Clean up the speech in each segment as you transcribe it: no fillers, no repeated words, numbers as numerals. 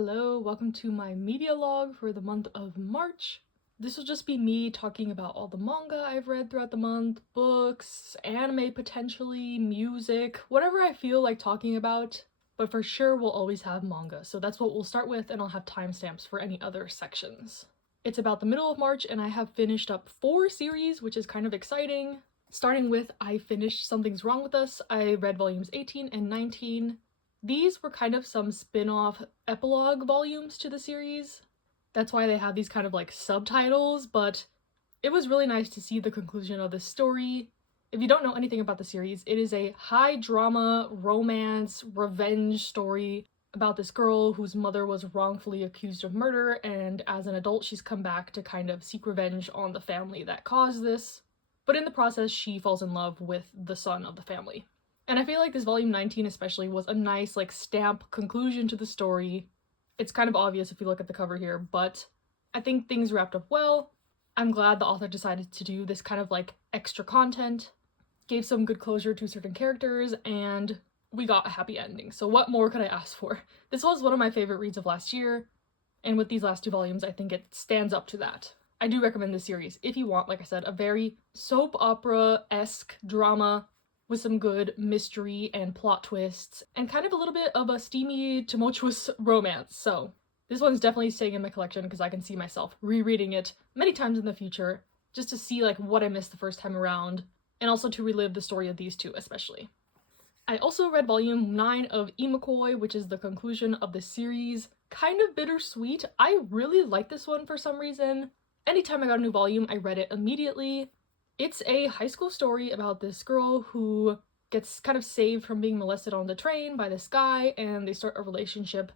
Hello, welcome to my media log for the month of March. This will just be me talking about all the manga I've read throughout the month, books, anime potentially, music, whatever I feel like talking about. But for sure we'll always have manga, so that's what we'll start with, and I'll have timestamps for any other sections. It's about the middle of March and I have finished up 4 series, which is kind of exciting. Starting with I finished Something's Wrong With Us. I read volumes 18 and 19. These were kind of some spin-off epilogue volumes to the series. That's why they have these kind of like subtitles, but it was really nice to see the conclusion of this story. If you don't know anything about the series, it is a high drama, romance, revenge story about this girl whose mother was wrongfully accused of murder, and as an adult she's come back to kind of seek revenge on the family that caused this. But in the process, she falls in love with the son of the family. And I feel like this volume 19 especially was a nice like stamp conclusion to the story. It's kind of obvious if you look at the cover here, but I think things wrapped up well. I'm glad the author decided to do this kind of like extra content, gave some good closure to certain characters, and we got a happy ending. So what more could I ask for? This was one of my favorite reads of last year, and with these last 2 volumes, I think it stands up to that. I do recommend this series if you want, like I said, a very soap opera-esque drama with some good mystery and plot twists, and kind of a little bit of a steamy, tumultuous romance. So this one's definitely staying in my collection because I can see myself rereading it many times in the future, just to see like what I missed the first time around, and also to relive the story of these 2 especially. I also read volume 9 of Imakoi, which is the conclusion of the series. Kind of bittersweet. I really like this one for some reason. Anytime I got a new volume, I read it immediately. It's a high school story about this girl who gets kind of saved from being molested on the train by this guy, and they start a relationship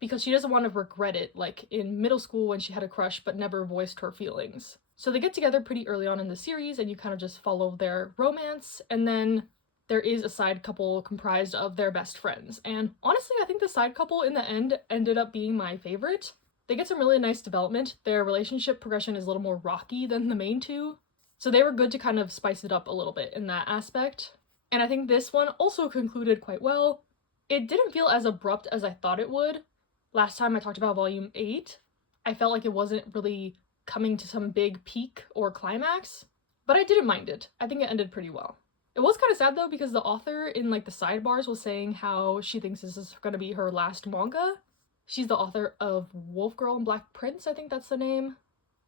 because she doesn't want to regret it, like in middle school when she had a crush but never voiced her feelings. So they get together pretty early on in the series, and you kind of just follow their romance, and then there is a side couple comprised of their best friends. And honestly, I think the side couple in the end ended up being my favorite. They get some really nice development. Their relationship progression is a little more rocky than the main 2. So they were good to kind of spice it up a little bit in that aspect. And I think this one also concluded quite well. It didn't feel as abrupt as I thought it would. Last time I talked about volume 8, I felt like it wasn't really coming to some big peak or climax, but I didn't mind it. I think it ended pretty well. It was kind of sad though, because the author in like the sidebars was saying how she thinks this is going to be her last manga. She's the author of Wolf Girl and Black Prince, I think that's the name.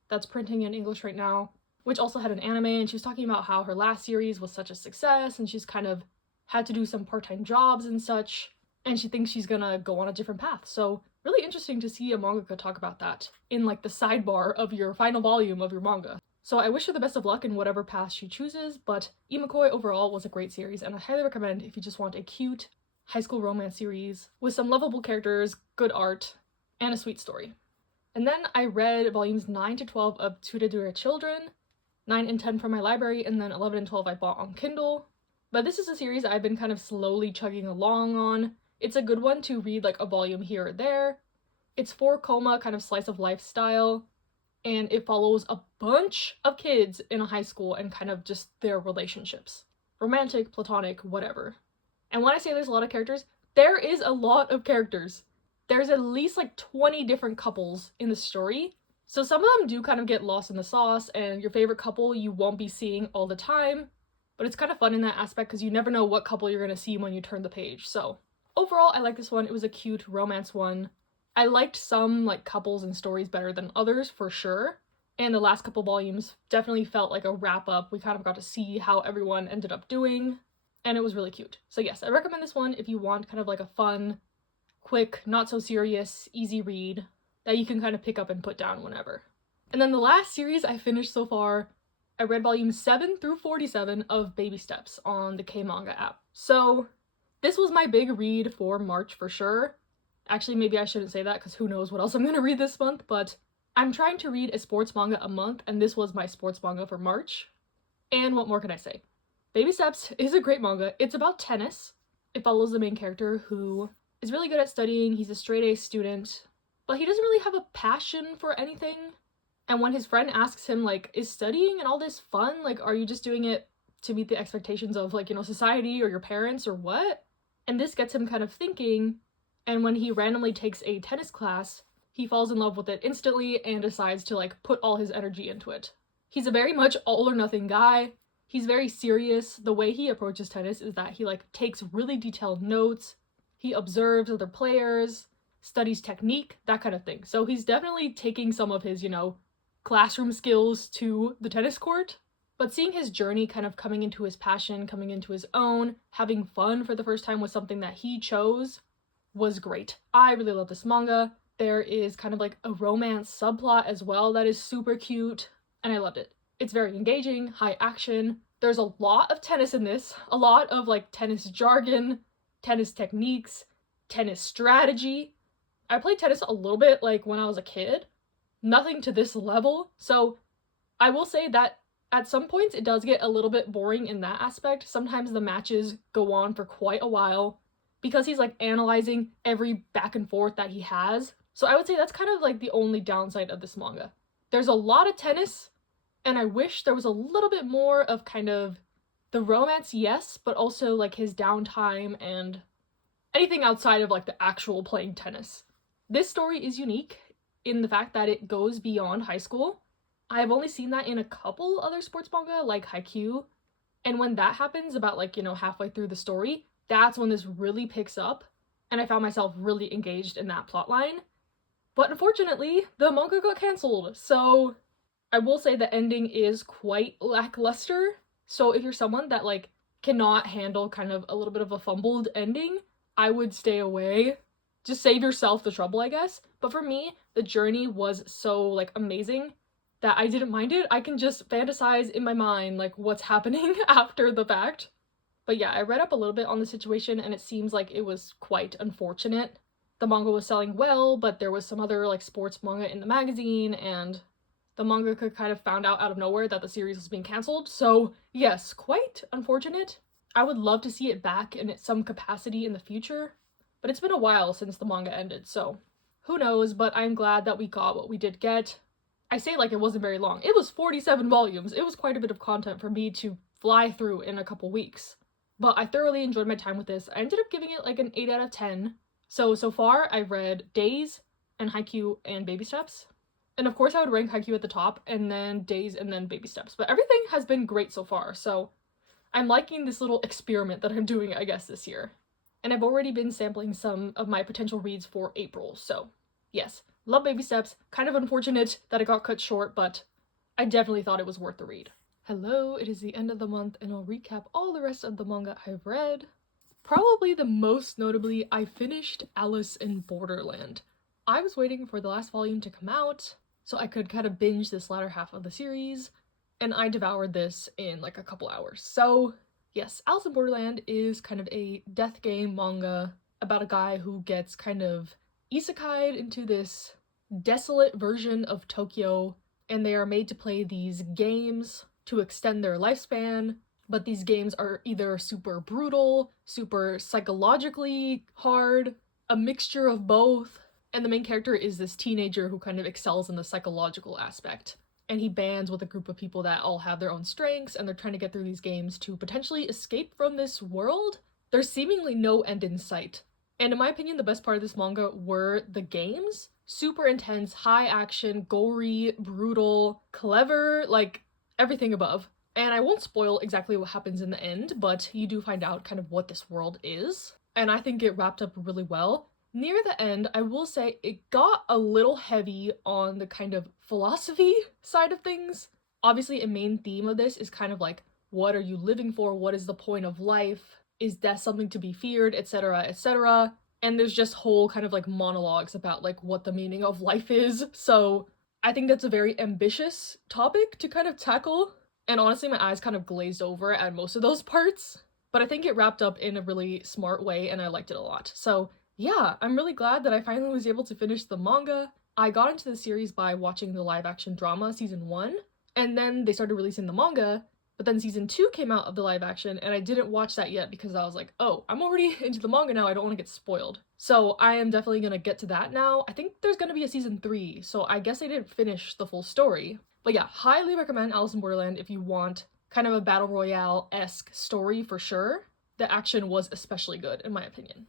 That's printing in English right now, which also had an anime, and she was talking about how her last series was such a success and she's kind of had to do some part-time jobs and such, and she thinks she's gonna go on a different path. So really interesting to see a mangaka talk about that in like the sidebar of your final volume of your manga. So I wish her the best of luck in whatever path she chooses, but Imakoi overall was a great series, and I highly recommend if you just want a cute high school romance series with some lovable characters, good art, and a sweet story. And then I read volumes 9 to 12 of Tsuredure Children, 9 and 10 from my library, and then 11 and 12 I bought on Kindle. But this is a series I've been kind of slowly chugging along on. It's a good one to read like a volume here or there. It's 4 coma kind of slice of life style, and it follows a bunch of kids in a high school and kind of just their relationships. Romantic, platonic, whatever. And when I say there's a lot of characters, there is a lot of characters. There's at least like 20 different couples in the story. So some of them do kind of get lost in the sauce, and your favorite couple you won't be seeing all the time, but it's kind of fun in that aspect because you never know what couple you're going to see when you turn the page. So overall, I like this one. It was a cute romance one. I liked some like couples and stories better than others for sure, and the last couple volumes definitely felt like a wrap up. We kind of got to see how everyone ended up doing, and it was really cute. So yes, I recommend this one if you want kind of like a fun, quick, not so serious, easy read that you can kind of pick up and put down whenever. And then the last series I finished so far, I read volumes 7 through 47 of Baby Steps on the K-Manga app. So this was my big read for March for sure. Actually, maybe I shouldn't say that because who knows what else I'm going to read this month, but I'm trying to read a sports manga a month, and this was my sports manga for March. And what more can I say? Baby Steps is a great manga. It's about tennis. It follows the main character who is really good at studying. He's a straight-A student, but he doesn't really have a passion for anything. And when his friend asks him, like, is studying and all this fun? Like, are you just doing it to meet the expectations of, like, you know, society or your parents or what? And this gets him kind of thinking, And when he randomly takes a tennis class, he falls in love with it instantly and decides to like put all his energy into it. He's a very much all or nothing guy. He's very serious. The way he approaches tennis is that he like takes really detailed notes. He observes other players, studies technique, that kind of thing. So he's definitely taking some of his, classroom skills to the tennis court. But seeing his journey kind of coming into his passion, coming into his own, having fun for the first time with something that he chose was great. I really love this manga. There is kind of like a romance subplot as well that is super cute, and I loved it. It's very engaging, high action. There's a lot of tennis in this, a lot of like tennis jargon, tennis techniques, tennis strategy. I played tennis a little bit like when I was a kid, nothing to this level, so I will say that at some points it does get a little bit boring in that aspect. Sometimes the matches go on for quite a while because he's like analyzing every back and forth that he has. So I would say that's kind of like the only downside of this manga. There's a lot of tennis, and I wish there was a little bit more of kind of the romance, yes, but also like his downtime and anything outside of like the actual playing tennis. This story is unique in the fact that it goes beyond high school. I've only seen that in a couple other sports manga like Haikyuu, and when that happens about like, halfway through the story, that's when this really picks up, and I found myself really engaged in that plotline. But unfortunately, the manga got cancelled, so I will say the ending is quite lackluster. So if you're someone that like cannot handle kind of a little bit of a fumbled ending, I would stay away. Just save yourself the trouble, I guess. But for me, the journey was so like amazing that I didn't mind it. I can just fantasize in my mind like what's happening after the fact. But yeah, I read up a little bit on the situation, and it seems like it was quite unfortunate. The manga was selling well, but there was some other like sports manga in the magazine, and the mangaka kind of found out of nowhere that the series was being cancelled. So yes, quite unfortunate. I would love to see it back in some capacity in the future, but it's been a while since the manga ended, so who knows. But I'm glad that we got what we did get. I say like it wasn't very long. It was 47 volumes. It was quite a bit of content for me to fly through in a couple weeks. But I thoroughly enjoyed my time with this. I ended up giving it like an 8 out of 10. So far I've read Days and Haikyuu and Baby Steps. And of course I would rank Haikyuu at the top, and then Days, and then Baby Steps. But everything has been great so far, so I'm liking this little experiment that I'm doing, I guess, this year. And I've already been sampling some of my potential reads for April, so yes. Love Baby Steps. Kind of unfortunate that it got cut short, but I definitely thought it was worth the read. Hello, it is the end of the month, and I'll recap all the rest of the manga I've read. Probably the most notably, I finished Alice in Borderland. I was waiting for the last volume to come out so I could kind of binge this latter half of the series, and I devoured this in like a couple hours. So yes, Alice in Borderland is kind of a death game manga about a guy who gets kind of isekai'd into this desolate version of Tokyo, and they are made to play these games to extend their lifespan, but these games are either super brutal, super psychologically hard, a mixture of both, and the main character is this teenager who kind of excels in the psychological aspect, and he bands with a group of people that all have their own strengths, and they're trying to get through these games to potentially escape from this world. There's seemingly no end in sight. And in my opinion, the best part of this manga were the games. Super intense, high action, gory, brutal, clever, like everything above. And I won't spoil exactly what happens in the end, but you do find out kind of what this world is. And I think it wrapped up really well. Near the end, I will say it got a little heavy on the kind of philosophy side of things. Obviously, a main theme of this is kind of like, what are you living for? What is the point of life? Is death something to be feared, etc., etc.? And there's just whole kind of like monologues about like what the meaning of life is. So I think that's a very ambitious topic to kind of tackle. And honestly, my eyes kind of glazed over at most of those parts. But I think it wrapped up in a really smart way, and I liked it a lot. So yeah, I'm really glad that I finally was able to finish the manga. I got into the series by watching the live action drama season 1, and then they started releasing the manga. But then season 2 came out of the live action, and I didn't watch that yet because I was like, oh, I'm already into the manga now, I don't want to get spoiled. So I am definitely gonna get to that now. I think there's gonna be a season 3, so I guess they didn't finish the full story. But yeah, highly recommend Alice in Borderland if you want kind of a battle royale-esque story for sure. The action was especially good, in my opinion.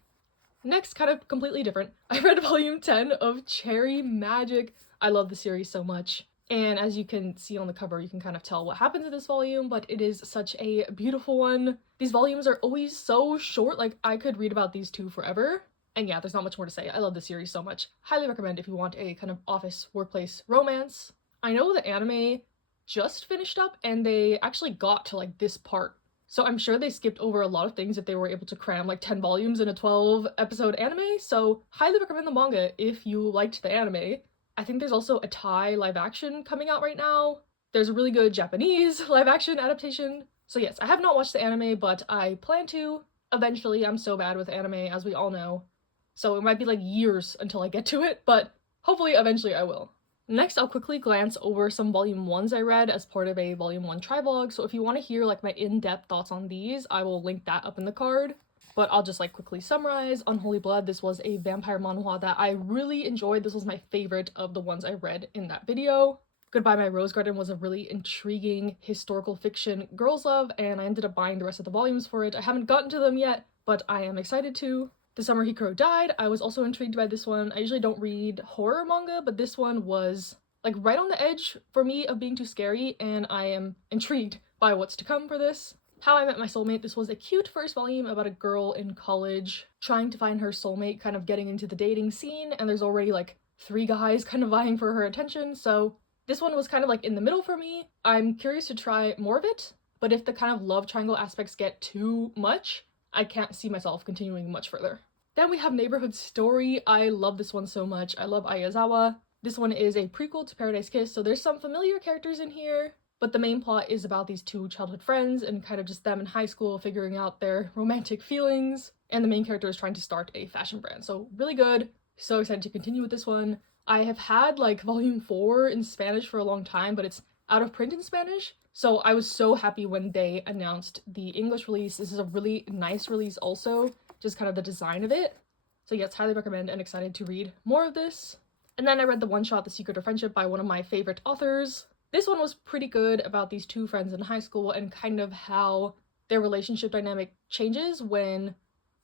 Next, kind of completely different, I read volume 10 of Cherry Magic. I love the series so much. And as you can see on the cover, you can kind of tell what happens in this volume, but it is such a beautiful one. These volumes are always so short, like I could read about these two forever. And yeah, there's not much more to say. I love this series so much. Highly recommend if you want a kind of office workplace romance. I know the anime just finished up and they actually got to like this part. So I'm sure they skipped over a lot of things if they were able to cram like 10 volumes in a 12 episode anime. So highly recommend the manga if you liked the anime. I think there's also a Thai live action coming out right now. There's a really good Japanese live action adaptation. So yes, I have not watched the anime, but I plan to eventually. I'm so bad with anime, as we all know. So it might be like years until I get to it, but hopefully eventually I will. Next, I'll quickly glance over some volume 1s I read as part of a volume 1 tri-vlog, so if you want to hear like my in-depth thoughts on these, I will link that up in the card. But I'll just like quickly summarize. Unholy Blood, this was a vampire manhwa that I really enjoyed. This was my favorite of the ones I read in that video. Goodbye My Rose Garden was a really intriguing historical fiction girls love, and I ended up buying the rest of the volumes for it. I haven't gotten to them yet, but I am excited to. The Summer Hikaru Died, I was also intrigued by this one. I usually don't read horror manga, but this one was like right on the edge for me of being too scary, and I am intrigued by what's to come for this. How I Met My Soulmate, this was a cute first volume about a girl in college trying to find her soulmate, kind of getting into the dating scene, and there's already like 3 guys kind of vying for her attention, so this one was kind of like in the middle for me. I'm curious to try more of it, but if the kind of love triangle aspects get too much, I can't see myself continuing much further. Then we have Neighborhood Story. I love this one so much. I love Ayazawa. This one is a prequel to Paradise Kiss, so there's some familiar characters in here, but the main plot is about these 2 childhood friends and kind of just them in high school figuring out their romantic feelings, and the main character is trying to start a fashion brand. So really good. So excited to continue with this one. I have had like volume 4 in Spanish for a long time, but it's out of print in Spanish. So I was so happy when they announced the English release. This is a really nice release also, just kind of the design of it. So yes, highly recommend and excited to read more of this. And then I read the one-shot The Secret of Friendship by one of my favorite authors. This one was pretty good about these 2 friends in high school and kind of how their relationship dynamic changes when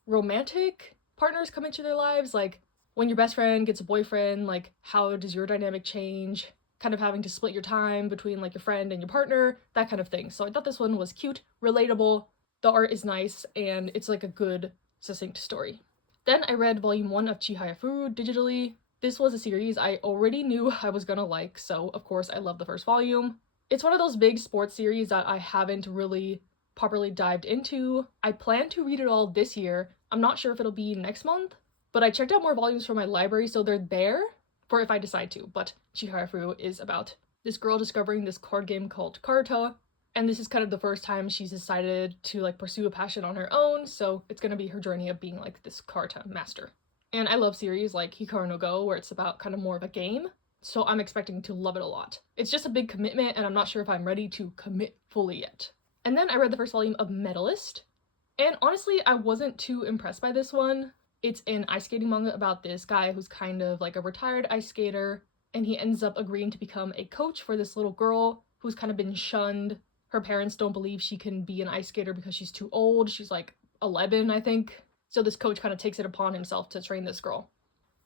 romantic partners come into their lives. Like when your best friend gets a boyfriend, like how does your dynamic change? Kind of having to split your time between like your friend and your partner, that kind of thing. So I thought this one was cute, relatable, the art is nice, and it's like a good, succinct story. Then I read volume 1 of Chihaya Furu digitally. This was a series I already knew I was gonna like, so of course I love the first volume. It's one of those big sports series that I haven't really properly dived into. I plan to read it all this year. I'm not sure if it'll be next month, but I checked out more volumes from my library, so they're there for if I decide to. But Chihaya Furu is about this girl discovering this card game called Karta, and this is kind of the first time she's decided to like pursue a passion on her own, so it's gonna be her journey of being like this Karta master. And I love series like Hikaru no Go, where it's about kind of more of a game, so I'm expecting to love it a lot. It's just a big commitment, and I'm not sure if I'm ready to commit fully yet. And then I read the first volume of Medalist, and honestly, I wasn't too impressed by this one. It's an ice skating manga about this guy who's kind of like a retired ice skater, and he ends up agreeing to become a coach for this little girl who's kind of been shunned. Her parents don't believe she can be an ice skater because she's too old. She's like 11, I think. So this coach kind of takes it upon himself to train this girl.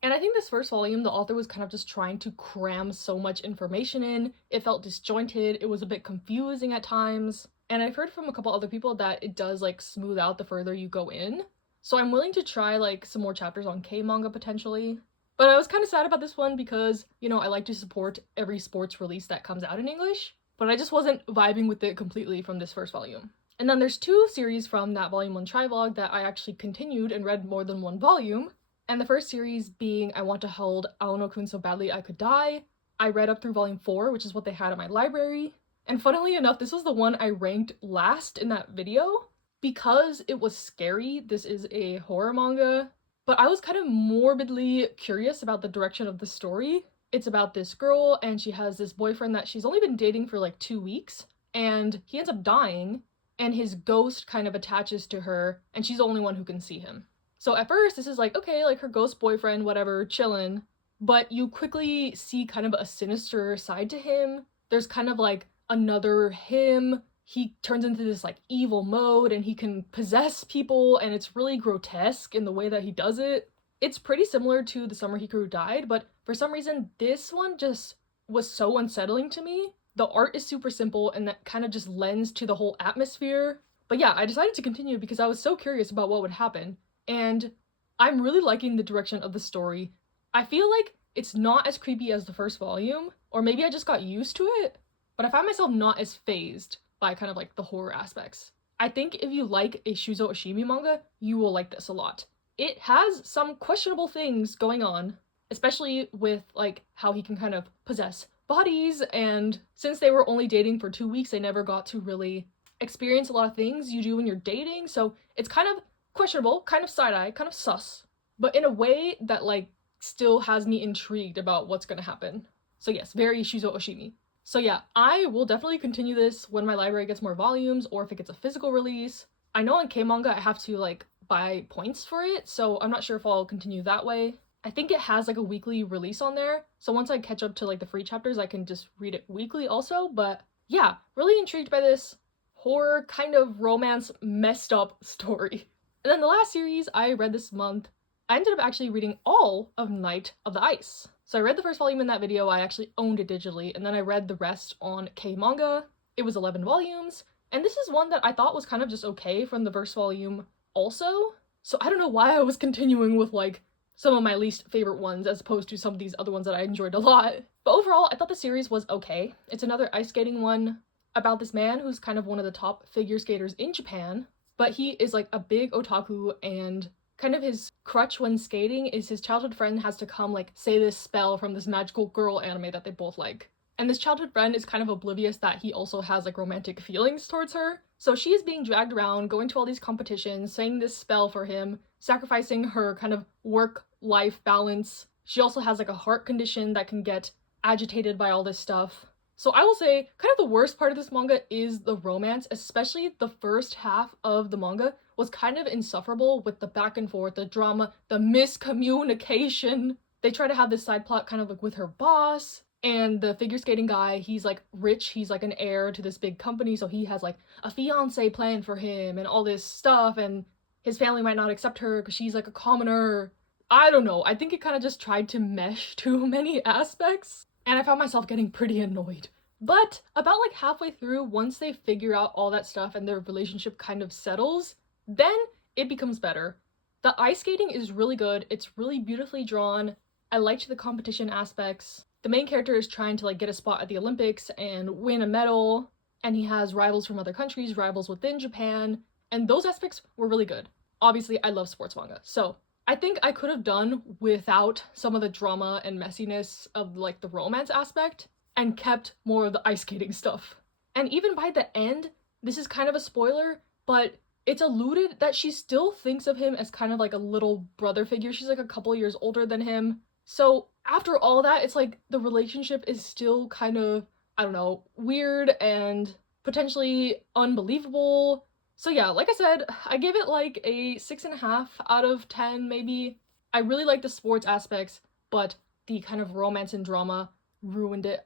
And I think this first volume, the author was kind of just trying to cram so much information in. It felt disjointed, it was a bit confusing at times. And I've heard from a couple other people that it does like smooth out the further you go in. So I'm willing to try like some more chapters on K-manga potentially. But I was kind of sad about this one because, you know, I like to support every sports release that comes out in English, but I just wasn't vibing with it completely from this first volume. And then there's 2 series from that volume 1 tri-vlog that I actually continued and read more than 1 volume. And the first series being I Want to Hold Aono-kun So Badly I Could Die. I read up through volume 4, which is what they had at my library. And funnily enough, this was the one I ranked last in that video. Because it was scary, this is a horror manga, but I was kind of morbidly curious about the direction of the story. It's about this girl, and she has this boyfriend that she's only been dating for like 2 weeks, and he ends up dying, and his ghost kind of attaches to her, and she's the only one who can see him. So at first, this is like, okay, like her ghost boyfriend, whatever, chillin', but you quickly see kind of a sinister side to him. There's kind of like another him. he turns into this like evil mode and he can possess people, and it's really grotesque in the way that he does it. It's pretty similar to The Summer Hikaru Died, but for some reason this one just was so unsettling to me. The art is super simple and that kind of just lends to the whole atmosphere. But yeah, I decided to continue because I was so curious about what would happen, and I'm really liking the direction of the story. I feel like it's not as creepy as the first volume, or maybe I just got used to it, but I find myself not as phased by kind of like the horror aspects. I think if you like a Shuzo Oshimi manga, you will like this a lot. It has some questionable things going on, especially with like how he can kind of possess bodies, and since they were only dating for 2 weeks, they never got to really experience a lot of things you do when you're dating, so it's kind of questionable, kind of side-eye, kind of sus, but in a way that like still has me intrigued about what's gonna happen. So yes, very Shuzo Oshimi. So yeah, I will definitely continue this when my library gets more volumes or if it gets a physical release. I know on K-manga I have to like buy points for it, so I'm not sure if I'll continue that way. I think it has like a weekly release on there, so once I catch up to like the free chapters I can just read it weekly also, but yeah, really intrigued by this horror kind of romance messed up story. And then the last series I read this month, I ended up actually reading all of Night of the Ice. So I read the first volume in that video, I actually owned it digitally, and then I read the rest on K-manga. It was 11 volumes, and this is one that I thought was kind of just okay from the first volume also. So I don't know why I was continuing with like some of my least favorite ones as opposed to some of these other ones that I enjoyed a lot. But overall, I thought the series was okay. It's another ice skating one about this man who's kind of one of the top figure skaters in Japan, but he is like a big otaku, and kind of his crutch when skating is his childhood friend has to come like say this spell from this magical girl anime that they both like. And this childhood friend is kind of oblivious that he also has like romantic feelings towards her. So she is being dragged around, going to all these competitions, saying this spell for him, sacrificing her kind of work-life balance. She also has like a heart condition that can get agitated by all this stuff. So I will say, kind of the worst part of this manga is the romance, especially the first half of the manga was kind of insufferable with the back and forth, the drama, the miscommunication. They try to have this side plot kind of like with her boss, and the figure skating guy, he's like rich, he's like an heir to this big company, so he has like a fiance planned for him and all this stuff, and his family might not accept her because she's like a commoner. I don't know, I think it kind of just tried to mesh too many aspects, and I found myself getting pretty annoyed. But about like halfway through, once they figure out all that stuff and their relationship kind of settles, then it becomes better. The ice skating is really good, it's really beautifully drawn. I liked the competition aspects. The main character is trying to like get a spot at the Olympics and win a medal, and he has rivals from other countries, rivals within Japan, and those aspects were really good. Obviously, I love sports manga, so I think I could have done without some of the drama and messiness of like the romance aspect and kept more of the ice skating stuff. And even by the end, this is kind of a spoiler, but it's alluded that she still thinks of him as kind of like a little brother figure. She's like a couple years older than him. So after all that, it's like the relationship is still kind of, I don't know, weird and potentially unbelievable. So yeah, like I said, I give it like a 6.5 out of 10 maybe. I really like the sports aspects, but the kind of romance and drama ruined it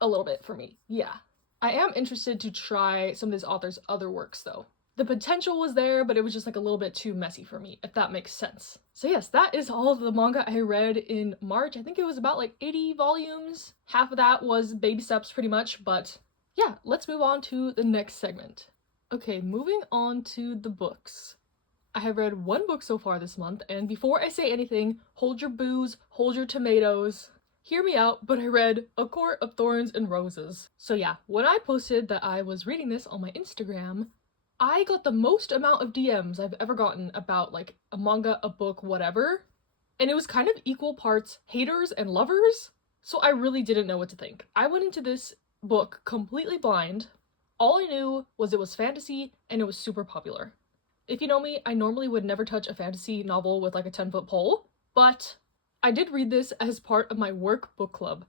a little bit for me. Yeah. I am interested to try some of this author's other works though. The potential was there, but it was just like a little bit too messy for me, if that makes sense. So yes, that is all of the manga I read in March. I think it was about like 80 volumes. Half of that was baby steps pretty much, but yeah, let's move on to the next segment. Okay, moving on to the books. I have read one book so far this month, and before I say anything, hold your booze, hold your tomatoes. Hear me out, but I read A Court of Thorns and Roses. So yeah, when I posted that I was reading this on my Instagram, I got the most amount of DMs I've ever gotten about like a manga, a book, whatever. And it was kind of equal parts haters and lovers. So I really didn't know what to think. I went into this book completely blind. All I knew was it was fantasy and it was super popular. If you know me, I normally would never touch a fantasy novel with like a 10-foot pole, but I did read this as part of my work book club.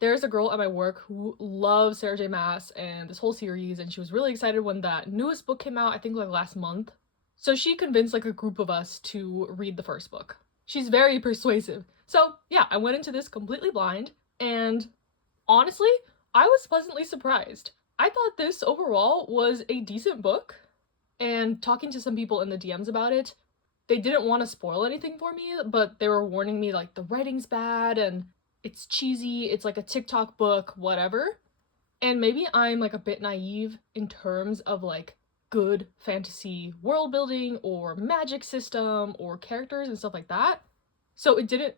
There's a girl at my work who loves Sarah J. Maas and this whole series, and she was really excited when that newest book came out, I think like last month. So she convinced like a group of us to read the first book. She's very persuasive. So yeah, I went into this completely blind, and honestly, I was pleasantly surprised. I thought this overall was a decent book, and talking to some people in the DMs about it, they didn't want to spoil anything for me, but they were warning me like the writing's bad and it's cheesy, it's like a TikTok book, whatever. And maybe I'm like a bit naive in terms of like good fantasy world building or magic system or characters and stuff like that. So it didn't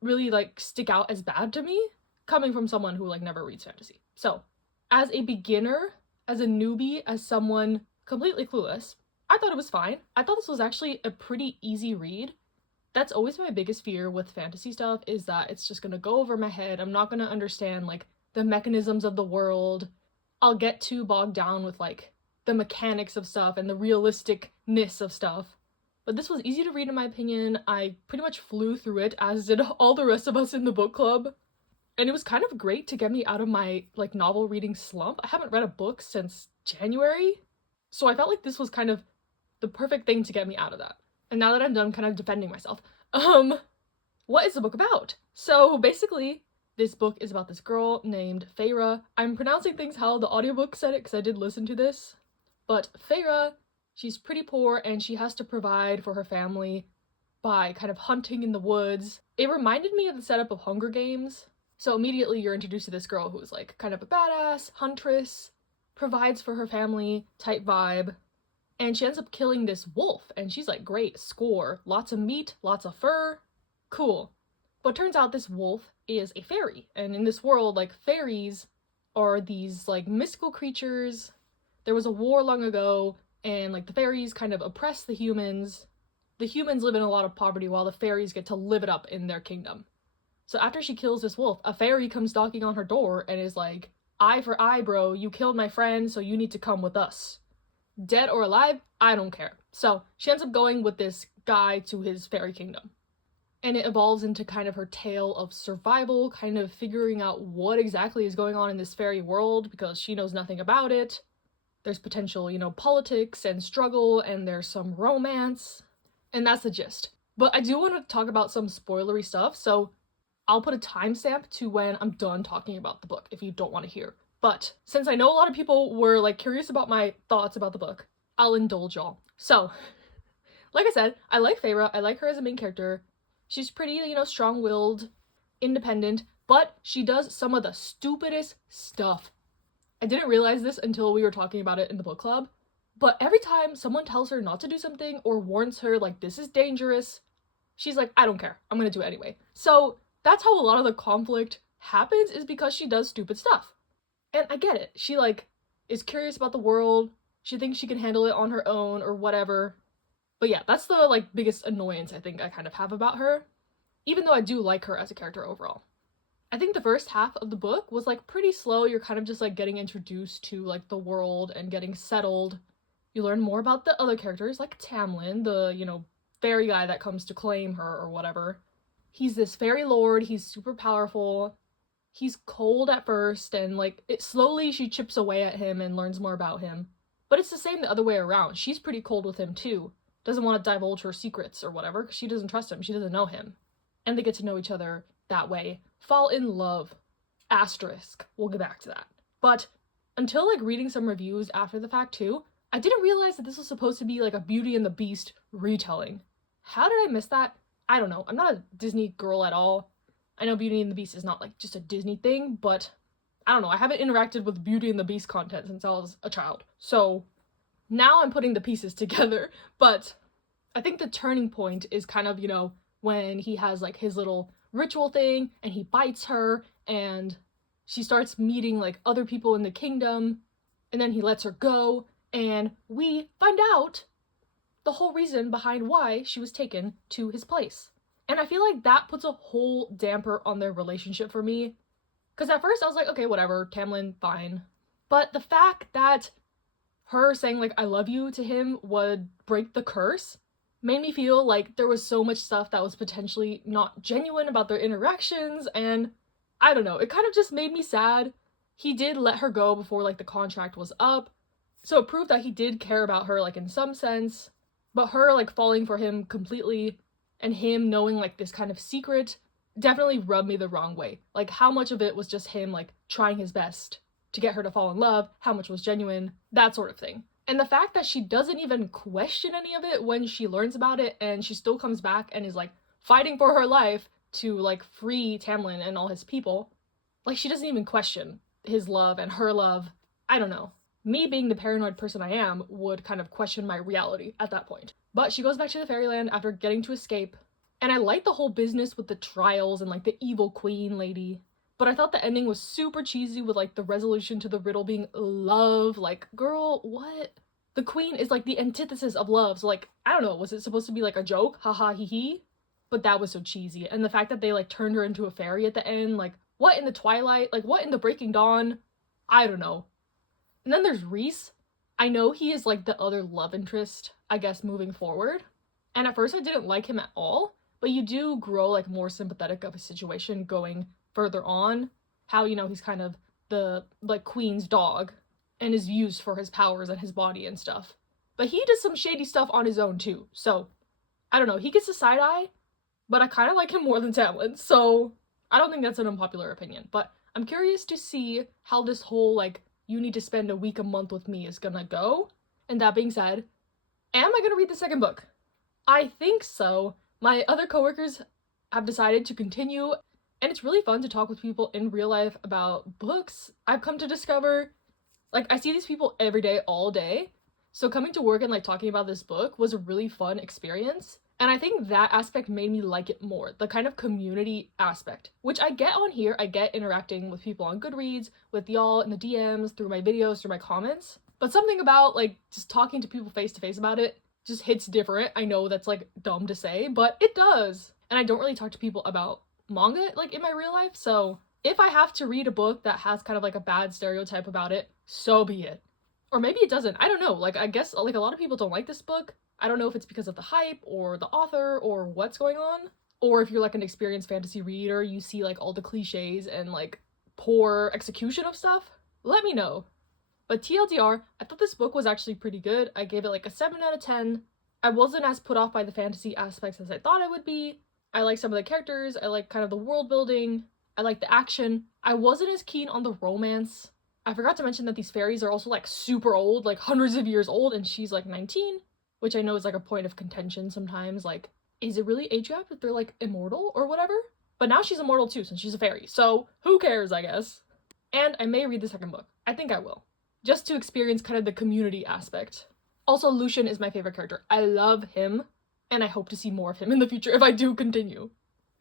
really like stick out as bad to me coming from someone who like never reads fantasy. So, as a beginner, as a newbie, as someone completely clueless, I thought it was fine. I thought this was actually a pretty easy read. That's always my biggest fear with fantasy stuff, is that it's just gonna go over my head. I'm not gonna understand like the mechanisms of the world. I'll get too bogged down with like the mechanics of stuff and the realisticness of stuff. But this was easy to read in my opinion. I pretty much flew through it, as did all the rest of us in the book club. And it was kind of great to get me out of my like novel reading slump. I haven't read a book since January. So I felt like this was kind of the perfect thing to get me out of that. And now that I'm done kind of defending myself, what is the book about? So basically, this book is about this girl named Feyre. I'm pronouncing things how the audiobook said it because I did listen to this. But Feyre, she's pretty poor and she has to provide for her family by kind of hunting in the woods. It reminded me of the setup of Hunger Games. So immediately you're introduced to this girl who's like kind of a badass, huntress, provides for her family type vibe. And she ends up killing this wolf, and she's like, great, score, lots of meat, lots of fur, cool. But turns out this wolf is a fairy, and in this world, like, fairies are these, like, mystical creatures. There was a war long ago, and, like, the fairies kind of oppress the humans. The humans live in a lot of poverty while the fairies get to live it up in their kingdom. So after she kills this wolf, a fairy comes knocking on her door and is like, eye for eye, bro, you killed my friend, so you need to come with us. Dead or alive, I don't care. So she ends up going with this guy to his fairy kingdom. And it evolves into kind of her tale of survival, kind of figuring out what exactly is going on in this fairy world because she knows nothing about it. There's potential, politics and struggle, and there's some romance. And that's the gist. But I do want to talk about some spoilery stuff, so I'll put a timestamp to when I'm done talking about the book if you don't want to hear. But since I know a lot of people were like curious about my thoughts about the book, I'll indulge y'all. So, like I said, I like Feyre. I like her as a main character. She's pretty, strong-willed, independent, but she does some of the stupidest stuff. I didn't realize this until we were talking about it in the book club, but every time someone tells her not to do something or warns her like this is dangerous, she's like, I don't care. I'm gonna do it anyway. So that's how a lot of the conflict happens, is because she does stupid stuff. And I get it. She, is curious about the world. She thinks she can handle it on her own or whatever. But yeah, that's the, biggest annoyance I think I kind of have about her. Even though I do like her as a character overall. I think the first half of the book was, pretty slow. You're kind of just, getting introduced to, the world and getting settled. You learn more about the other characters, like Tamlin, the, fairy guy that comes to claim her or whatever. He's this fairy lord. He's super powerful. He's cold at first, and slowly she chips away at him and learns more about him. But it's the same the other way around. She's pretty cold with him too. Doesn't want to divulge her secrets or whatever, because she doesn't trust him. She doesn't know him. And they get to know each other that way. Fall in love. Asterisk. We'll get back to that. But until reading some reviews after the fact too, I didn't realize that this was supposed to be a Beauty and the Beast retelling. How did I miss that? I don't know. I'm not a Disney girl at all. I know Beauty and the Beast is not just a Disney thing, but I don't know. I haven't interacted with Beauty and the Beast content since I was a child. So now I'm putting the pieces together. But I think the turning point is kind of, when he has his little ritual thing and he bites her and she starts meeting other people in the kingdom, and then he lets her go and we find out the whole reason behind why she was taken to his place. And I feel like that puts a whole damper on their relationship for me. Because at first I was like, okay, whatever, Tamlin, fine. But the fact that her saying I love you to him would break the curse made me feel like there was so much stuff that was potentially not genuine about their interactions, and I don't know, it kind of just made me sad. He did let her go before the contract was up, so it proved that he did care about her in some sense, but her falling for him completely and him knowing this kind of secret definitely rubbed me the wrong way. How much of it was just him trying his best to get her to fall in love, how much was genuine, that sort of thing. And the fact that she doesn't even question any of it when she learns about it, and she still comes back and is like fighting for her life to like free Tamlin and all his people. Like, she doesn't even question his love and her love. I don't know. Me being the paranoid person I am would kind of question my reality at that point. But she goes back to the fairyland after getting to escape. And I like the whole business with the trials and like the evil queen lady. But I thought the ending was super cheesy with like the resolution to the riddle being love. Like, girl, what? The queen is like the antithesis of love. So like, I don't know, was it supposed to be like a joke? Haha, hee hee? But that was so cheesy. And the fact that they like turned her into a fairy at the end, like, what in the twilight? Like, what in the breaking dawn? I don't know. And then there's Rhys. I know he is like the other love interest, I guess, moving forward. And at first I didn't like him at all, but you do grow like more sympathetic of a situation going further on. How, you know, he's kind of the like queen's dog and is used for his powers and his body and stuff. But he does some shady stuff on his own too. So, I don't know, he gets a side eye, but I kind of like him more than Tamlin. So, I don't think that's an unpopular opinion. But I'm curious to see how this whole like, you need to spend a week, a month with me is gonna go. And that being said, am I gonna read the second book? I think so. My other coworkers have decided to continue, and it's really fun to talk with people in real life about books. I've come to discover, like, I see these people every day, all day. So coming to work and like talking about this book was a really fun experience. And I think that aspect made me like it more, the kind of community aspect, which I get on here. I get interacting with people on Goodreads, with y'all in the DMs, through my videos, through my comments. But something about like just talking to people face to face about it just hits different. I know that's like dumb to say, but it does. And I don't really talk to people about manga like in my real life, so if I have to read a book that has kind of like a bad stereotype about it, so be it. Or maybe it doesn't. I don't know. Like, I guess like a lot of people don't like this book. I don't know if it's because of the hype or the author or what's going on. Or if you're like an experienced fantasy reader, you see like all the cliches and like poor execution of stuff. Let me know. But TLDR, I thought this book was actually pretty good. I gave it like a 7 out of 10. I wasn't as put off by the fantasy aspects as I thought I would be. I like some of the characters. I like kind of the world building. I like the action. I wasn't as keen on the romance. I forgot to mention that these fairies are also like super old, like hundreds of years old, and she's like 19, which I know is like a point of contention sometimes. Like, is it really age gap if they're like immortal or whatever? But now she's immortal too, since she's a fairy, so who cares, I guess. And I may read the second book. I think I will. Just to experience kind of the community aspect. Also, Lucian is my favorite character. I love him, and I hope to see more of him in the future if I do continue.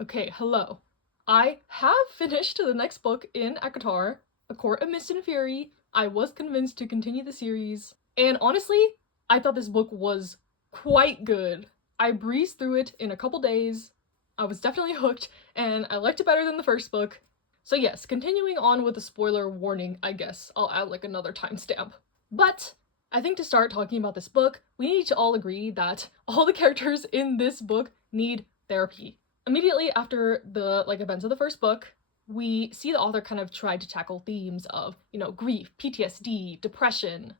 Okay, hello. I have finished the next book in acotar, A Court of Mist and Fury. I was convinced to continue the series, and honestly, I thought this book was quite good. I breezed through it in a couple days. I was definitely hooked, and I liked it better than the first book. So yes, continuing on with a spoiler warning, I guess. I'll add like another timestamp. But I think to start talking about this book, we need to all agree that all the characters in this book need therapy. Immediately after the like events of the first book, we see the author kind of try to tackle themes of, you know, grief, PTSD, depression.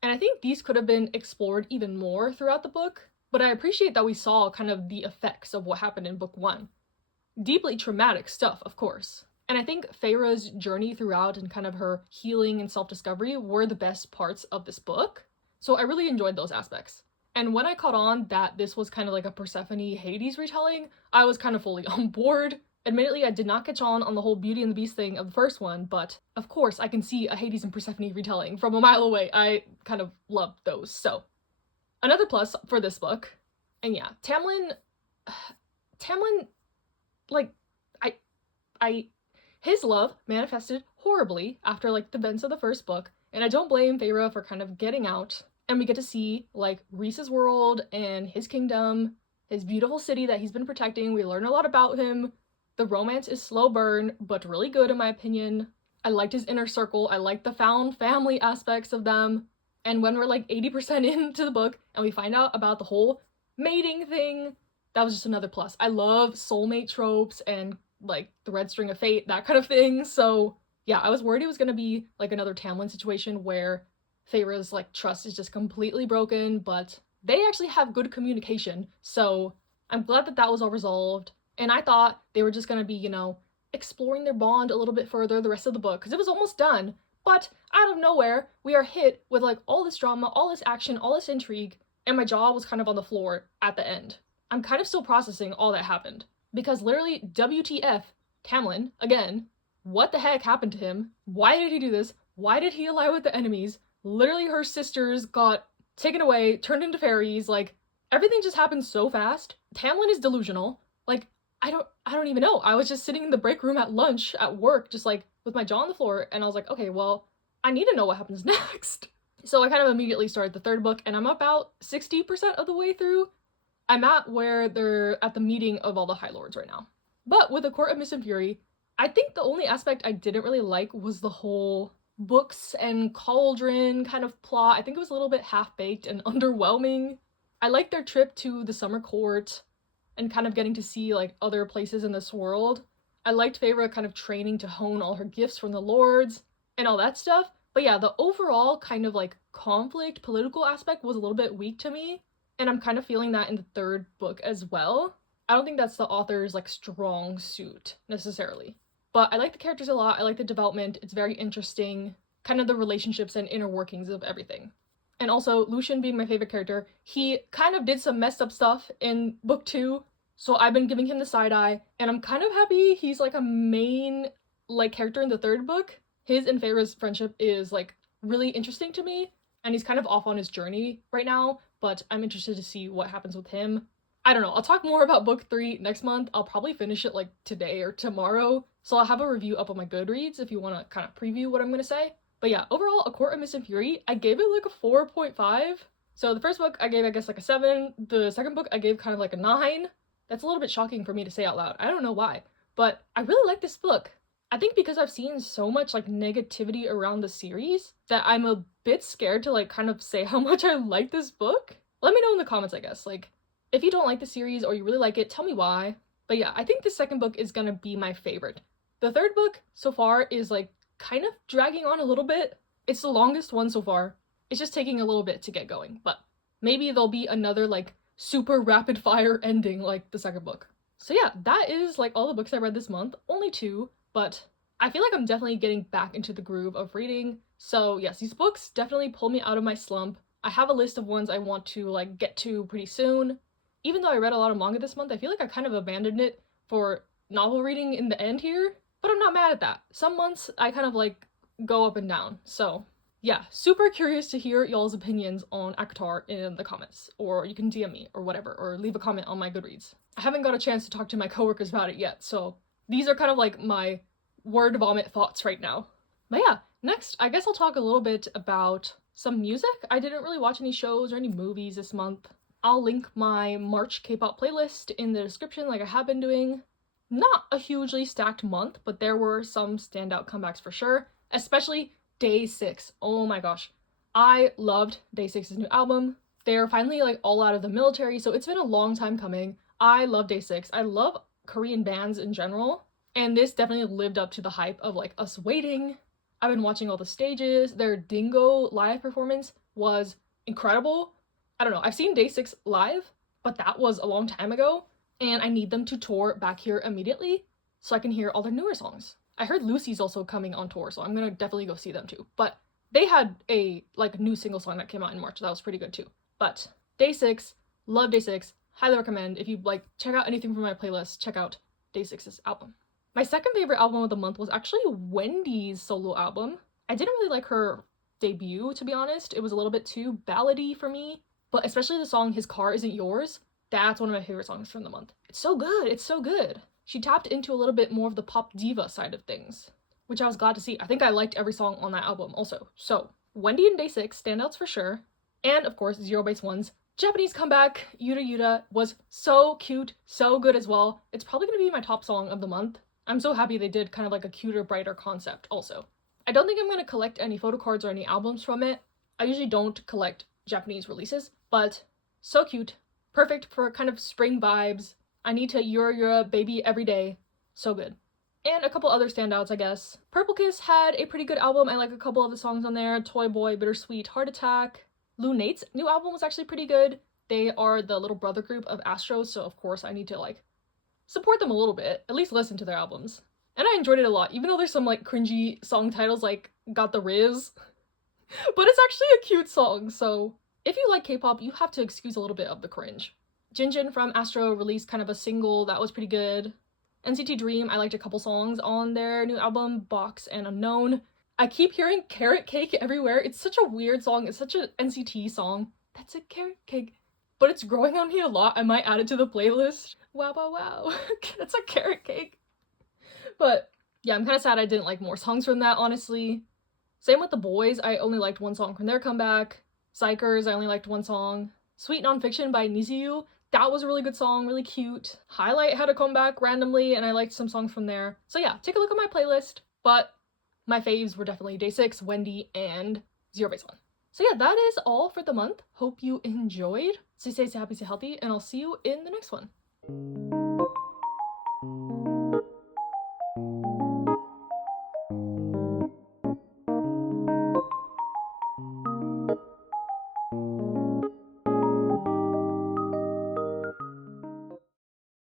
And I think these could have been explored even more throughout the book, but I appreciate that we saw kind of the effects of what happened in book 1. Deeply traumatic stuff, of course. And I think Feyre's journey throughout and kind of her healing and self-discovery were the best parts of this book. So I really enjoyed those aspects. And when I caught on that this was kind of like a Persephone Hades retelling, I was kind of fully on board. Admittedly, I did not catch on the whole Beauty and the Beast thing of the first one, but of course I can see a Hades and Persephone retelling from a mile away. I kind of loved those. So another plus for this book, and yeah, Tamlin, like, his love manifested horribly after like the events of the first book, and I don't blame Feyre for kind of getting out, and we get to see like Rhys's world and his kingdom, his beautiful city that he's been protecting. We learn a lot about him. The romance is slow burn, but really good in my opinion. I liked his inner circle. I liked the found family aspects of them. And when we're like 80% into the book and we find out about the whole mating thing, that was just another plus. I love soulmate tropes and like the red string of fate, that kind of thing. So yeah, I was worried it was gonna be like another Tamlin situation where Feyre's like trust is just completely broken, but they actually have good communication. So I'm glad that that was all resolved. And I thought they were just gonna be, you know, exploring their bond a little bit further the rest of the book, because it was almost done, But out of nowhere, we are hit with like all this drama, all this action, all this intrigue, and my jaw was kind of on the floor at the end. I'm kind of still processing all that happened. Because literally, WTF, Tamlin, again, what the heck happened to him? Why did he do this? Why did he ally with the enemies? Literally, her sisters got taken away, turned into fairies, like, everything just happened so fast. Tamlin is delusional. Like, I don't even know. I was just sitting in the break room at lunch at work, just like with my jaw on the floor, and I was like, okay, well, I need to know what happens next. So I kind of immediately started the third book, and I'm about 60% of the way through. I'm at where they're at the meeting of all the High Lords right now. But with the Court of Mist and Fury, I think the only aspect I didn't really like was the whole books and cauldron kind of plot. I think it was a little bit half-baked and underwhelming. I liked their trip to the summer court and kind of getting to see like other places in this world. I liked Feyre kind of training to hone all her gifts from the lords and all that stuff. But yeah, the overall kind of like conflict, political aspect was a little bit weak to me. And I'm kind of feeling that in the third book as well. I don't think that's the author's like strong suit necessarily. But I like the characters a lot. I like the development. It's very interesting. Kind of the relationships and inner workings of everything. And also, Lucian being my favorite character, he kind of did some messed up stuff in book 2. So I've been giving him the side eye. And I'm kind of happy he's like a main like character in the third book. His and Feyre's friendship is like really interesting to me. And he's kind of off on his journey right now. But I'm interested to see what happens with him. I don't know, I'll talk more about book 3 next month. I'll probably finish it like today or tomorrow. So I'll have a review up on my Goodreads if you want to kind of preview what I'm going to say. But yeah, overall, A Court of Mist and Fury, I gave it like a 4.5. So the first book I gave, I guess, like a 7. The second book I gave kind of like a 9. That's a little bit shocking for me to say out loud. I don't know why. But I really like this book. I think because I've seen so much like negativity around the series that I'm a bit scared to like kind of say how much I like this book. Let me know in the comments, I guess. Like, if you don't like the series or you really like it, tell me why. But yeah, I think the second book is gonna be my favorite. The third book so far is like kind of dragging on a little bit. It's the longest one so far. It's just taking a little bit to get going, but maybe there'll be another like super rapid fire ending like the second book. So yeah, that is like all the books I read this month. Only 2, but I feel like I'm definitely getting back into the groove of reading. So yes, these books definitely pull me out of my slump. I have a list of ones I want to like get to pretty soon. Even though I read a lot of manga this month, I feel like I kind of abandoned it for novel reading in the end here, but I'm not mad at that. Some months I kind of like go up and down. So yeah, super curious to hear y'all's opinions on acotar in the comments, or you can DM me or whatever, or leave a comment on my Goodreads. I haven't got a chance to talk to my coworkers about it yet, so these are kind of like my word vomit thoughts right now. But yeah, next I guess I'll talk a little bit about some music. I didn't really watch any shows or any movies this month. I'll link my March K-pop playlist in the description like I have been doing. Not a hugely stacked month, but there were some standout comebacks for sure, especially Day 6. Oh my gosh. I loved Day 6's new album. They're finally like all out of the military, so it's been a long time coming. I love Day 6. I love Korean bands in general, and this definitely lived up to the hype of like us waiting. I've been watching all the stages. Their Dingo live performance was incredible. I don't know, I've seen Day 6 live, but that was a long time ago, and I need them to tour back here immediately so I can hear all their newer songs. I heard Lucy's also coming on tour, so I'm gonna definitely go see them too. But they had a like new single song that came out in March that was pretty good too. But Day 6, love Day 6, highly recommend. If you like check out anything from my playlist, check out Day 6's album. My second favorite album of the month was actually Wendy's solo album. I didn't really like her debut, to be honest. It was a little bit too ballady for me. But especially the song His Car Isn't Yours, that's one of my favorite songs from the month. It's so good, it's so good. She tapped into a little bit more of the pop diva side of things, which I was glad to see. I think I liked every song on that album also. So, Wendy and Day 6, standouts for sure. And of course, Zero Base One's Japanese comeback, Yuta Yuta, was so cute, so good as well. It's probably gonna be my top song of the month. I'm so happy they did kind of like a cuter, brighter concept also. I don't think I'm gonna collect any photo cards or any albums from it. I usually don't collect Japanese releases, but so cute. Perfect for kind of spring vibes. I need to Yura baby every day. So good. And a couple other standouts, I guess. Purple Kiss had a pretty good album. I like a couple of the songs on there. Toy Boy, Bittersweet, Heart Attack. Lunate's new album was actually pretty good. They are the little brother group of Astros, so of course I need to like support them a little bit. At least listen to their albums. And I enjoyed it a lot, even though there's some like cringy song titles like Got the Riz. But it's actually a cute song, so if you like K-pop, you have to excuse a little bit of the cringe. Jinjin from Astro released kind of a single that was pretty good. NCT Dream, I liked a couple songs on their new album, Box and Unknown. I keep hearing Carrot Cake everywhere. It's such a weird song. It's such an NCT song. That's a carrot cake. But it's growing on me a lot. I might add it to the playlist. Wow, wow, wow. That's a carrot cake. But yeah, I'm kind of sad I didn't like more songs from that, honestly. Same with the boys. I only liked one song from their comeback. Psychers, I only liked one song. Sweet Nonfiction by Niziu, that was a really good song, really cute. Highlight had a comeback randomly, and I liked some songs from there. So yeah, take a look at my playlist. But my faves were definitely Day 6, Wendy, and 0 Base 1. So yeah, that is all for the month. Hope you enjoyed. Stay safe, stay happy, stay healthy, and I'll see you in the next one.